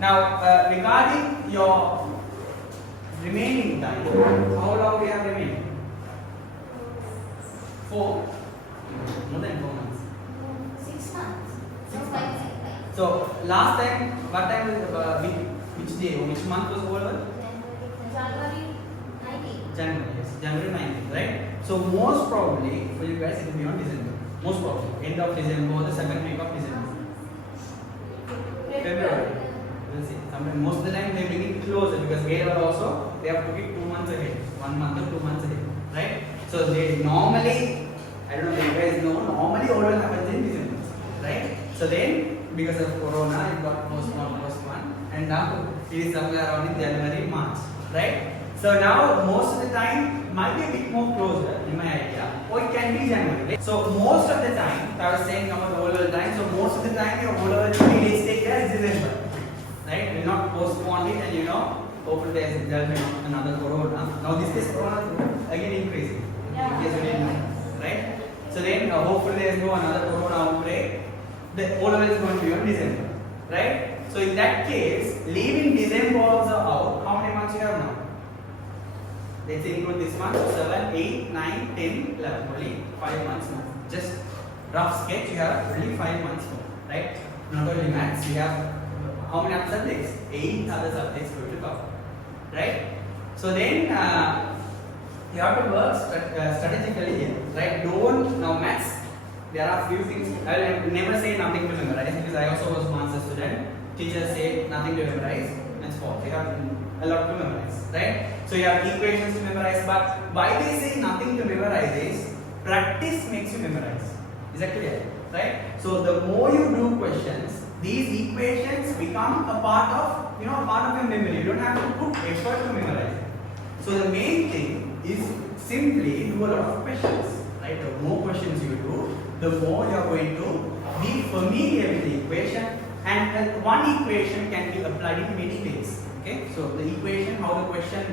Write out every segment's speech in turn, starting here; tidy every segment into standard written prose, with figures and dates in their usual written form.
Now, regarding your remaining time, how long we have remaining? 4? More than 4 months. 6 months. 6 No, months. 5. So, last time, what time, which day or which month was over? January 19. January, yes. January 19th, right? So, most probably, for you guys, it will be on December. Most probably. End of December or the second week of December. February. We'll see. Most of the time they bring it closer because A level also they have to be 2 months ahead, 1 month or 2 months ahead, right? So they normally, I don't know if you guys know, normally order happens in December, right? So then because of Corona it got postponed, and now it is somewhere around in January, March, right? So now most of the time might be a bit more closer in my idea, or it can be January. Right? So most of the time, I was saying about the O-level time. So most of the time your O-level dates take care is December. Right? Will not postpone it, and hopefully there will be another Corona. Now this Corona again increasing. Yeah. In case you didn't know, right? So then hopefully there is no another Corona outbreak. The O-level is going to be on December, right? So in that case, leaving December also out, how many months you have now? Let's include this month, 7, 8, 9, 10, 11, only 5 months more. Just rough sketch, you have only 5 months more, right? Not only maths, you have how many other subjects? 8 other subjects for you to cover, right? So then you have to work strategically here, right? Don't, now maths, there are few things, I will never say nothing to memorize because I also was a master student. Teachers say nothing to memorize, that's false. You have a lot to memorize, right? So you have equations to memorize, but why they say nothing to memorize is practice makes you memorize. Is that clear? Right? So the more you do questions, these equations become a part of your memory. You don't have to put effort to memorize it. So the main thing is simply do a lot of questions, right? The more questions you do, the more you are going to be familiar with the equation, and one equation can be applied in many ways. Okay, so the equation, how the question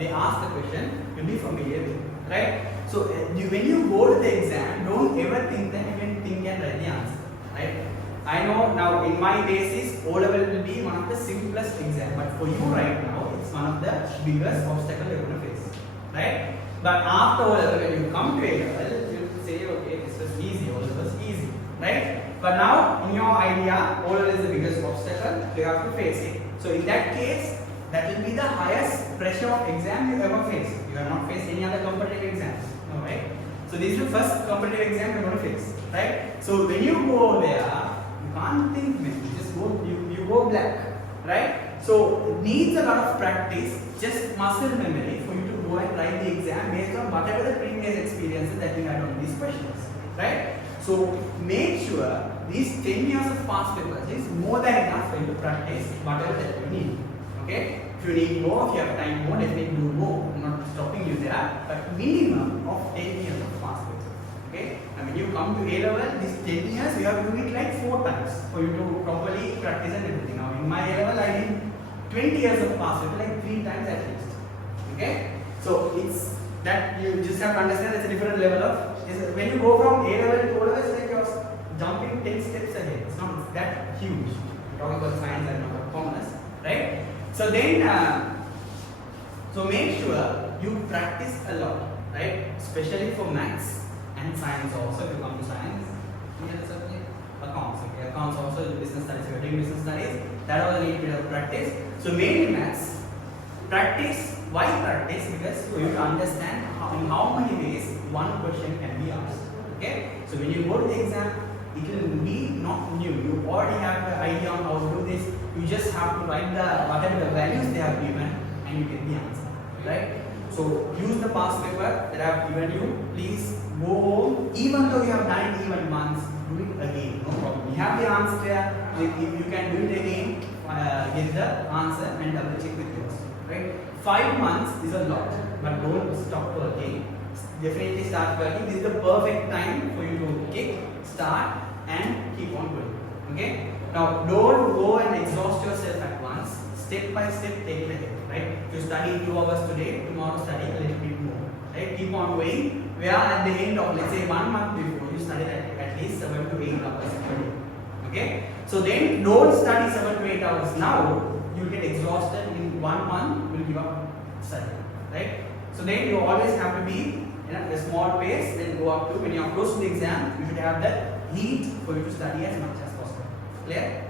they ask the question, you'll be familiar with, right? So when you go to the exam, don't ever think that you can think and write the answer, right? I know now in my basis, O-level will be one of the simplest exam, but for you right now, it's one of the biggest obstacles you're going to face, right? But after O-level, when you come to A-level, you will say, okay, this was easy, O-level was easy, right? But now, in your idea, O-level is the biggest obstacle, you have to face it. So in that case, that will be the highest pressure of exam you ever face. You have not faced any other competitive exams, no, right? So this is the first competitive exam you're going to face, right? So when you go there, you can't think, you just go, you go blank, right? So it needs a lot of practice, just muscle memory for you to go and write the exam based on whatever the previous experiences that you had on these questions, right? So make sure these 10 years of past papers is more than enough for you to practice whatever that you need. Okay? If you need more, if you have time more, definitely do more. I'm not stopping you there, but minimum of 10 years of past papers. Okay? And when you come to A-level, these 10 years, you have to do it like 4 times for you to properly practice and everything. Now in my A-level, I did 20 years of past paper, like 3 times at least. Okay? So it's that you just have to understand it's a different level of, when you go from A-level to O-level, it's like you're jumping 10 steps ahead. It's not that huge. We're talking about science and not about commerce, right? So then, so make sure you practice a lot, right? Especially for maths and science also. If you come to science, accounts. Okay, accounts also business studies. If you're doing business studies, that also need a bit of practice. So mainly maths, practice. Why practice? Because for you to understand in how many ways one question can be asked. Okay, so when you go to the exam, it will be not new. You already have the idea on how to do this. You just have to write whatever the values they have given, and you get the answer. Right? So use the past paper that I have given you. Please go home. Even though you have done it even once, do it again. No problem. You have the answer there. If you can do it again, get the answer and double check with yours. Right? 5 months is a lot, but don't stop working. Definitely start working. This is the perfect time for you to kick, start, and keep on going. Okay? Now, don't go and exhaust yourself at once. Step by step, take it ahead. Right? If you study 2 hours today, tomorrow study a little bit more. Right? Keep on going. Where at the end of, let's say, 1 month before, you study at least 7 to 8 hours a day. Okay? So then don't study 7 to 8 hours now. You get exhausted in 1 month. You will give up studying, right? So then you always have to be in a small pace. Then go up to when you are close to the exam. You should have that heat for you to study as much as possible. Clear?